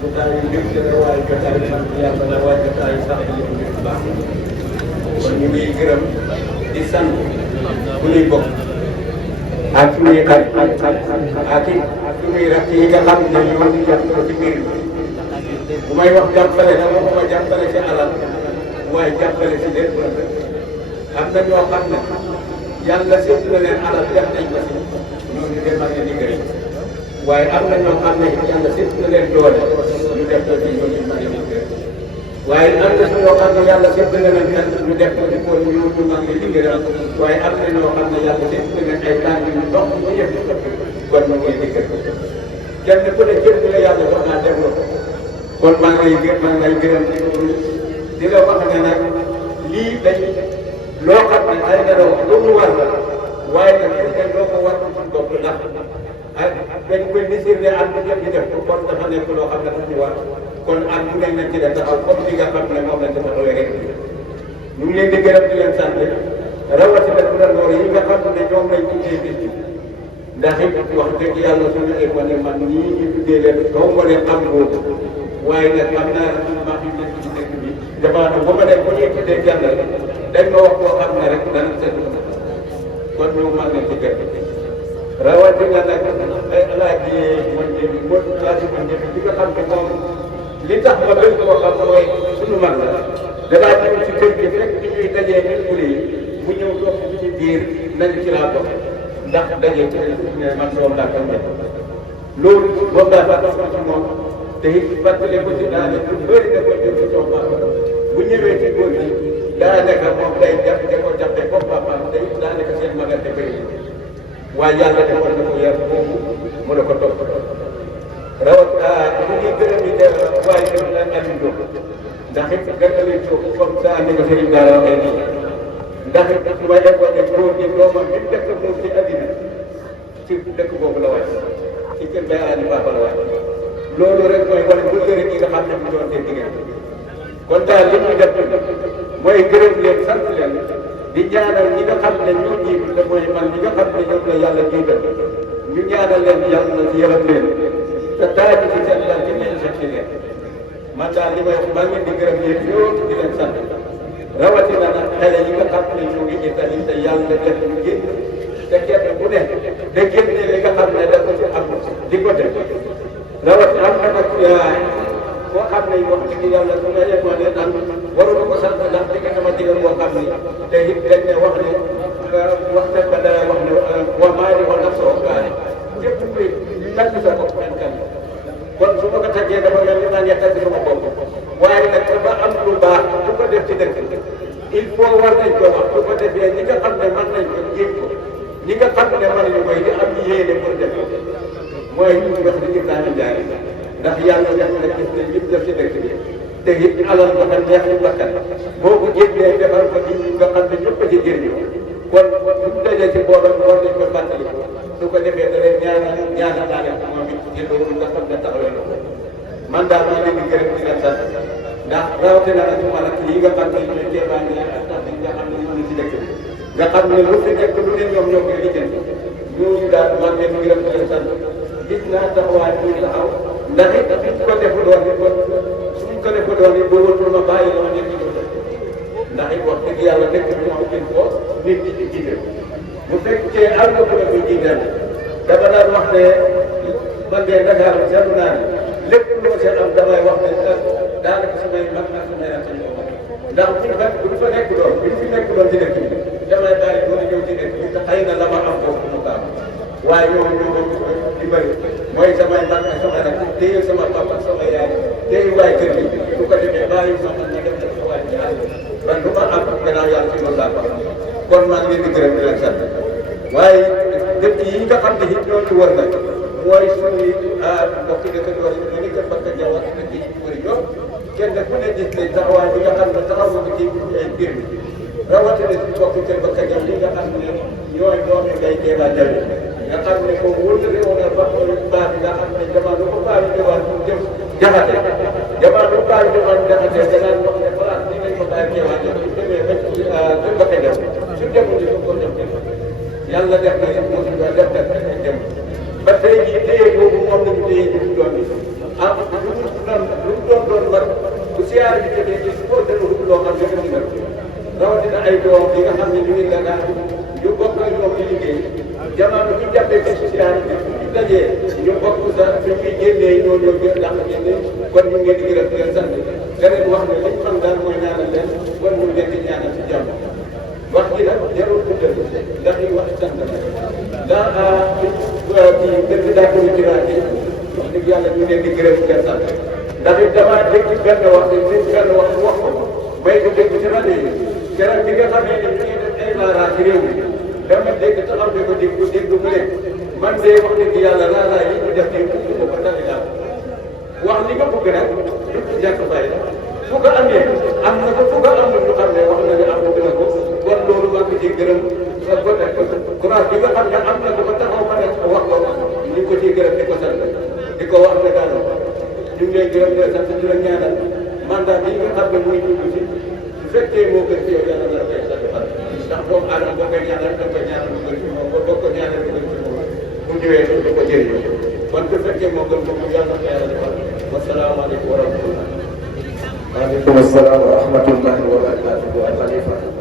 jotaay yu mbégte la waaye jotaay yu sant yàlla la waaye jotaay yu sax yi bu baax kon ñu ngi gërëm di sant bu ñuy bokk ak suñuy xarit ak suñuy rakk yi nga xam ne ñoo ñu jàpp ci biir bu may wax jàppale nag waxuma jàppale ci alal waaye jàppale ci lépp am na ñoo xam ne yàlla sédd na leen alal def nañ ko si ñooñu demal leen di gërëm waaye am na ñoo xam ne yàlla sédd na leen doole ñu def ko ci ñooñu mag leen di gërëm waaye am na si ñoo xam ne yàlla sédd na leen kan ñu def ko ci koon ñu mag leen di gërëm waaye am na ñoo xam ne yàlla sédd na leen ay tànk yu dox ñu yëpp kon ñu ngi di gërëm kenn ku ne cër bi la yàlla jox naa def ko kon maa ngi lay gërëm ci loolu di la wax ne nag lii dañ loo xam ne ay na lu mu war la waaye nag dañ loo ko war ci bopp ndax ak dañ koy nisir ne at bu jot di def ko kon dafa nekk loo xam ne dafa ñu war kon at bu nekk nañ ci def taxaw comme li nga xam ne moom lañ dafa xawee rek ñu ngi leen di gërëm di leen sant rawatina kuréel yi nga xam ne ñoom lañ tuddee nit ñi ndax it wax dëgg yàlla suñu école man ñii ñu tuddee leen doo ma leen am boobu waaye nag am naa suñu max yi nekk ci dëkk bi jamono ba ma dem bu ñuy tuddee jàll dañ ma wax koo xam ne rek dana seetlu kon ñoom maa ngi leen di gërëm rawatina nag ay alaaji mooy njëriñ mooy alaaji mooy njëriñ bi nga xam ne moom li tax ma gën koo xam mooy suñu mag la danaa ñëw ci kër gi rek di ñuy dajee ñun kuréel yi mu ñëw toog suñu biir nañ ci laa bokk ndax dajee ci ne man doom laa ko njëkk loolu moom laa fàttali ci moom te it fàttali ko ci daane lu bëri da koy jël ci coono bu ñëwee ci góor gi daanaka moom day jàpp da ko jàppee comme papa te it daanaka seen magante bëri waaye yàlla defoon na ko yar boobu mu ne ko topp rawat ñu ngi gërëm ñu def waaye def na Aliou Diop ndax it gën a leen jóg comme ça ni ko Serigne Bara waxee nii ndax it su ma yeggoon ne góor gi doomam bi dëkk moom ci àddina ci dëkk boobu la wàcc ci kër Baye Aliou Papa la wàcc loolu rek mooy wane bu gërëm ñi nga xam ne mu doon seen diggante kon daal li ñuy def mooy gërëm leen sant leen di ñaanal ñi nga xam ne ñoo jiitu te mooy man ñi nga xam ne ñoom la yàlla jiital ñu ñaanal leen yàlla na ci yaram leen te taaj ci seen daal di leen seet ci leen man daal li may wax maa ngi leen di gërëm yéen ñoo di leen sant rawatina nag xale yi nga xam ne ñoo ngi Italie te yàlla def ñu génn te kenn ku ne da génne li nga xam ne da ko ci am di ko def rawatina am na nag koo xam ne wax dëgg yàlla su ma yemoon ne daal waruma ko sant ndax di nga sama digal boo xam ne te it dañ ne wax ne wax dëgg ba dara wax ne wa maa di wa nafsa wa kaani képp kuy tàgg sa bopp kan kon su ma ko tàggee dafa mel ni naan ya tàgg sama bopp waaye nag dafa am lu baax su ko def ci dëkk il faut war nañ ko wax su ko defee ñi nga xam ne mën nañ ko jéem ko ñi nga xam ne mën nañu koy di am yéene pour def ko mooy ñu wax di Ibrahima Ndiaye ndax yàlla def na gis ne ñëpp def ci dëkk bi te it alal dafa neex ñu bakkan boo ko jéggee defal ko nit ñi nga xam ne ñëpp a ci jëriñoo kon bu dajee ci mbooloo war nañ ko fàttali ko su ko defee da leen ñaanal naa leen moom it ci loolu nga xam ne taxawee na ko man daal maa ngi leen di gërëm di leen sant ndax rawatina ak suma rakk yi nga xam ne ñooy teebaan yi ak tax nga xam ne ñoo ne ci dëkk bi nga xam ne lu fi nekk lu ne ñoom ñoo koy lijjanti ñooñu daal maa ngi leen di gërëm di leen sant gis naa taxawaay bu ñu taxaw ndax it suñ ko defu doon it suñ ko defu doon it boobu pour ma bàyyi la ma nekk ci ndax it wax dëgg yàlla nekk bi ma gën ko nit ñi di jiite bu fekkee am na ku ne koy jiital dama daan wax ne man de Dakar seetlu naa ne lépp lu ma seet am damay wax ne daanaka samay mag ak samay rakk ñoo ko ndax bu ñu fa nekk doon bu ñu fi nekk doon ci dëkk bi damay bàyyi doon ñëw ci dëkk bi te xëy na la ma am foofu mu baax waaye ñoo ko dimbali mooy samay mag ak samay rakk téye sama papa ak sama yaay téye waay kër gi su ko defee bàyyi sama ñu dem ci waay ci àll man lu ma am gannaaw yàlla ci loolu laa ko kon maa ngi leen di gërëm di leen sant waaye dëkk yi nga xam ne it ñoo ci wër nag mooy suñuy mbokk dëkkandoor yi ñu ngi kër Bakka Diaw ak dëkk yi ci bëri ñoom kenn ku ne gis ne taxawaay bi nga xam ne taxaw na ko ci ay mbir mi rawatina si mbokk kër Bakka Diaw li nga xam ne ñooy doomi ngay Kéba Diaw nga xam ne ko wóor na réew na wax baax nga xam ne jamono ko baax yi ñëwaat pour jëm jaxate jamono baax yi ñëwaat jaxate danaan wax ne place bi nañ ko bàyyi Kéba Diaw su demee ba ci kër Bakka Diaw su demul ci ko def yàlla def na mosu nga def na dem ba tey jii téye boobu moom lañu téye ci doon bi ah lu dee gis foo dana wut loo xam ne gën na rawatina ay doom yi nga xam ne ñu ngi Dakar ñu bokk ak ñoom di liggéey jamono bi jàppee ci social bi dajee ñu bokk sax fi ñuy génnee ñoo ñoo gën dàq génne kon ñu ngi leen di gërëm di leen sant keneen wax ne liñ xam daal mooy ñaanal leen kon ñu leen di ñaanal ci jàmm wax ji nag jarul guddal ndax yi wax sant la ndax kii président comité bi wax dëgg yàlla ñu leen di gërëm di leen sant ndax it damaa dégg benn wax benn wax wax ko may ko dégg ci rajo yi keroog bi nga xam ne ñu ngi def ay laaraat ci réew mi dama dégg taxaw ne ko dégg mu ne man de wax dëgg yàlla laaraat yi ñu def nii ko ko tali daal wax li nga bëgg nag du ci jàkk bàyyi la fu ko amee am na ko fu ko amul ñu xam ne wax na ne am na dina ko kon loolu maa ngi ciy gërëm courage bi nga xam ne am na ko ba taxaw ma ne wax ko ñu ngi ko ciy gërëm di ko sant di ko wax ne daal ñu ngi lay gërëm di la sant di la ñaanal mandat bi nga xam ne muy dugg ci su fekkee moo gën ci yow yàlla na la koy sant ndax doomu aadama boo koy ñaanal da nga koy ñaanal lu gën ci moom boo ko ñaanal lu gën ci moom bu ñëwee du ko jëriñoo kon su fekkee moo gën moom yàlla na ko yàlla defal wasalaamaaleykum wa rahmatullah. waaleykum salaam wa rahmatullahi wa barakatuh.